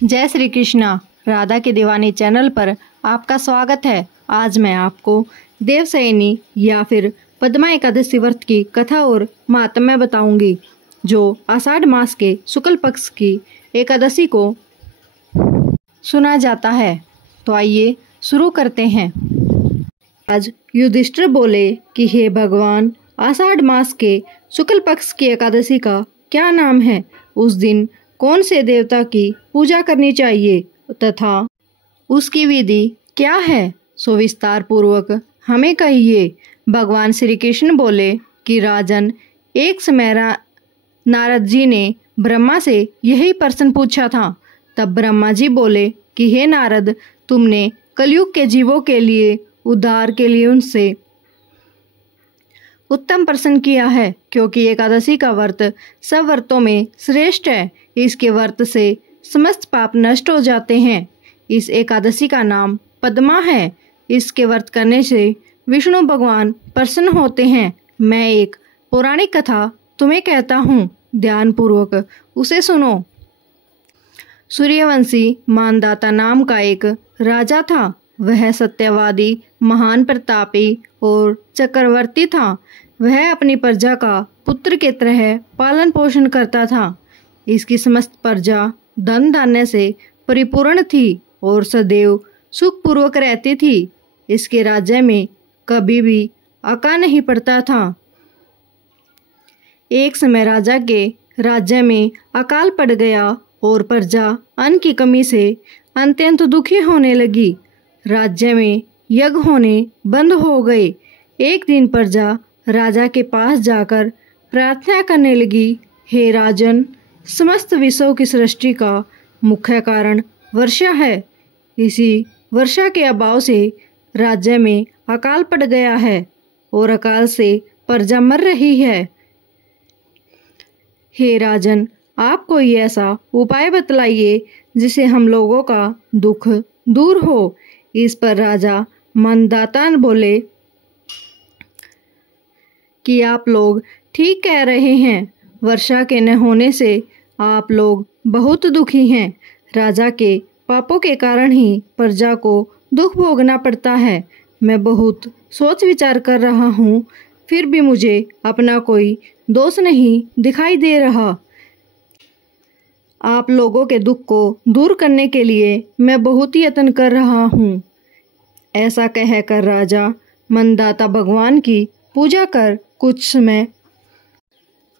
जय श्री कृष्णा। राधा की दीवानी चैनल पर आपका स्वागत है। आज मैं आपको देवशयनी या फिर पद्मा एकादशी व्रत की कथा और महात्म्य बताऊंगी, जो आषाढ़ मास के शुक्ल पक्ष की एकादशी को सुना जाता है। तो आइए शुरू करते हैं। आज युधिष्ठिर बोले कि हे भगवान, आषाढ़ मास के शुक्ल पक्ष की एकादशी का क्या नाम है? उस दिन कौन से देवता की पूजा करनी चाहिए तथा उसकी विधि क्या है? सो विस्तार पूर्वक हमें कहिए। भगवान श्री कृष्ण बोले कि राजन, एक समय नारद जी ने ब्रह्मा से यही प्रश्न पूछा था। तब ब्रह्मा जी बोले कि हे नारद, तुमने कलयुग के जीवों के लिए उद्धार के लिए उनसे उत्तम प्रश्न किया है, क्योंकि एकादशी का व्रत सब व्रतों में श्रेष्ठ है। इसके व्रत से समस्त पाप नष्ट हो जाते हैं। इस एकादशी का नाम पद्मा है। इसके व्रत करने से विष्णु भगवान प्रसन्न होते हैं। मैं एक पौराणिक कथा तुम्हें कहता हूँ, ध्यान पूर्वक उसे सुनो। सूर्यवंशी मानदाता नाम का एक राजा था। वह सत्यवादी, महान प्रतापी और चक्रवर्ती था। वह अपनी प्रजा का पुत्र की तरह पालन पोषण करता था। इसकी समस्त प्रजा धन धान्य से परिपूर्ण थी और सदैव सुखपूर्वक रहती थी। इसके राज्य में कभी भी अकाल नहीं पड़ता था। एक समय राजा के राज्य में अकाल पड़ गया और प्रजा अन्न की कमी से अत्यंत दुखी होने लगी। राज्य में यज्ञ होने बंद हो गए। एक दिन प्रजा राजा के पास जाकर प्रार्थना करने लगी, हे राजन, समस्त विश्व की सृष्टि का मुख्य कारण वर्षा है। इसी वर्षा के अभाव से राज्य में अकाल पड़ गया है और अकाल से प्रजा मर रही है। हे राजन, आप कोई ऐसा उपाय बतलाइए जिससे हम लोगों का दुख दूर हो। इस पर राजा मानदाता बोले कि आप लोग ठीक कह रहे हैं। वर्षा के न होने से आप लोग बहुत दुखी हैं। राजा के पापों के कारण ही प्रजा को दुख भोगना पड़ता है। मैं बहुत सोच विचार कर रहा हूँ, फिर भी मुझे अपना कोई दोष नहीं दिखाई दे रहा। आप लोगों के दुख को दूर करने के लिए मैं बहुत यत्न कर रहा हूँ। ऐसा कहकर राजा मानदाता भगवान की पूजा कर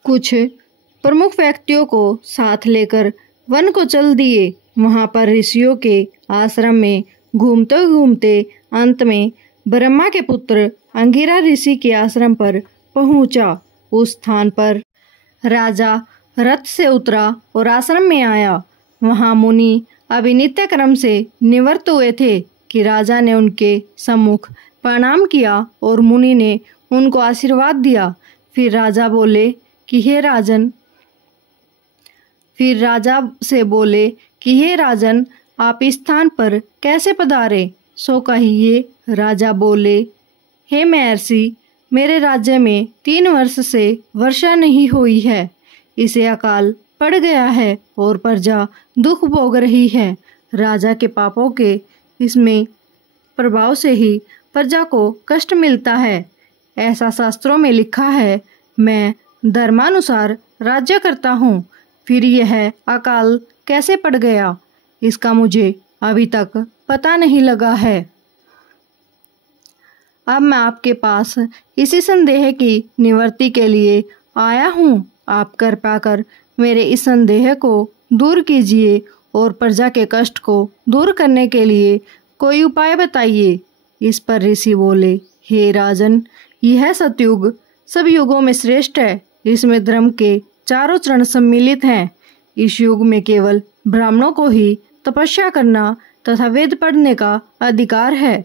कुछ प्रमुख व्यक्तियों को साथ लेकर वन को चल दिए। वहां पर ऋषियों के आश्रम में घूमते घूमते अंत में ब्रह्मा के पुत्र अंगिरा ऋषि के आश्रम पर पहुंचा। उस स्थान पर राजा रथ से उतरा और आश्रम में आया। वहां मुनि अभी नित्य क्रम से निवृत्त हुए थे कि राजा ने उनके सम्मुख प्रणाम किया और मुनि ने उनको आशीर्वाद दिया। फिर राजा से बोले कि हे राजन, आप इस स्थान पर कैसे पधारे? सो कहिए। राजा बोले, हे महर्षि, मेरे राज्य में 3 वर्ष से वर्षा नहीं हुई है। इसे अकाल पड़ गया है और प्रजा दुख भोग रही है। राजा के पापों के इसमें प्रभाव से ही प्रजा को कष्ट मिलता है। ऐसा शास्त्रों में लिखा है। मैं धर्मानुसार राज्य करता हूँ, फिर यह अकाल कैसे पड़ गया, इसका मुझे अभी तक पता नहीं लगा है। अब मैं आपके पास इसी संदेह की निवृत्ति के लिए आया हूँ। आप कृपा कर मेरे इस संदेह को दूर कीजिए और प्रजा के कष्ट को दूर करने के लिए कोई उपाय बताइए। इस पर ऋषि बोले, हे राजन, यह सतयुग सब युगों में श्रेष्ठ है। इसमें धर्म के चारों चरण सम्मिलित हैं। इस युग में केवल ब्राह्मणों को ही तपस्या करना तथा वेद पढ़ने का अधिकार है,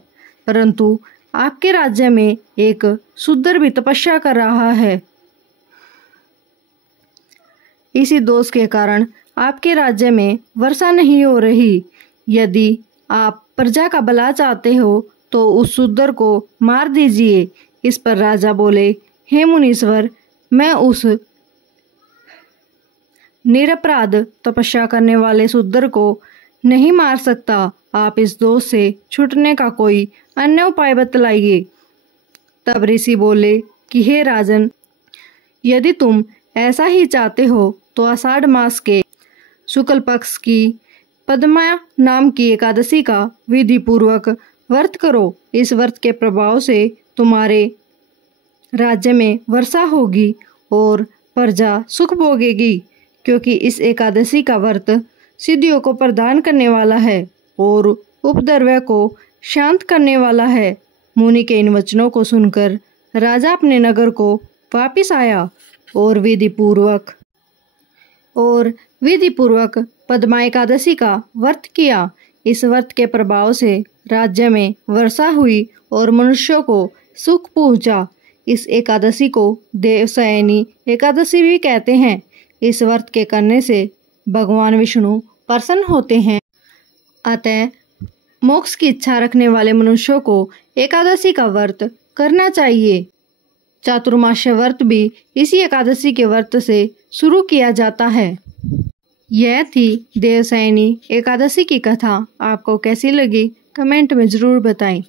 परंतु आपके राज्य में एक शूद्र भी तपस्या कर रहा है। इसी दोष के कारण आपके राज्य में वर्षा नहीं हो रही। यदि आप प्रजा का भला चाहते हो तो उस शूद्र को मार दीजिए। इस पर राजा बोले, हे मुनीश्वर, मैं उस निरपराध तपस्या करने वाले शूद्र को नहीं मार सकता। आप इस दोष से छूटने का कोई अन्य उपाय बतलाइए। तब ऋषि बोले कि हे राजन, यदि तुम ऐसा ही चाहते हो तो आषाढ़ मास के शुक्ल पक्ष की पद्मा नाम की एकादशी का विधि पूर्वक व्रत करो। इस व्रत के प्रभाव से तुम्हारे राज्य में वर्षा होगी और प्रजा सुख भोगेगी, क्योंकि इस एकादशी का व्रत सिद्धियों को प्रदान करने वाला है और उपद्रव को शांत करने वाला है। मुनि के इन वचनों को सुनकर राजा अपने नगर को वापिस आया और विधि पूर्वक पद्मा एकादशी का व्रत किया। इस व्रत के प्रभाव से राज्य में वर्षा हुई और मनुष्यों को सुख पहुंचा। इस एकादशी को देवशयनी एकादशी भी कहते हैं। इस व्रत के करने से भगवान विष्णु प्रसन्न होते हैं। अतः मोक्ष की इच्छा रखने वाले मनुष्यों को एकादशी का व्रत करना चाहिए। चातुर्मास्य व्रत भी इसी एकादशी के व्रत से शुरू किया जाता है। यह थी देवशयनी एकादशी की कथा। आपको कैसी लगी कमेंट में ज़रूर बताएं।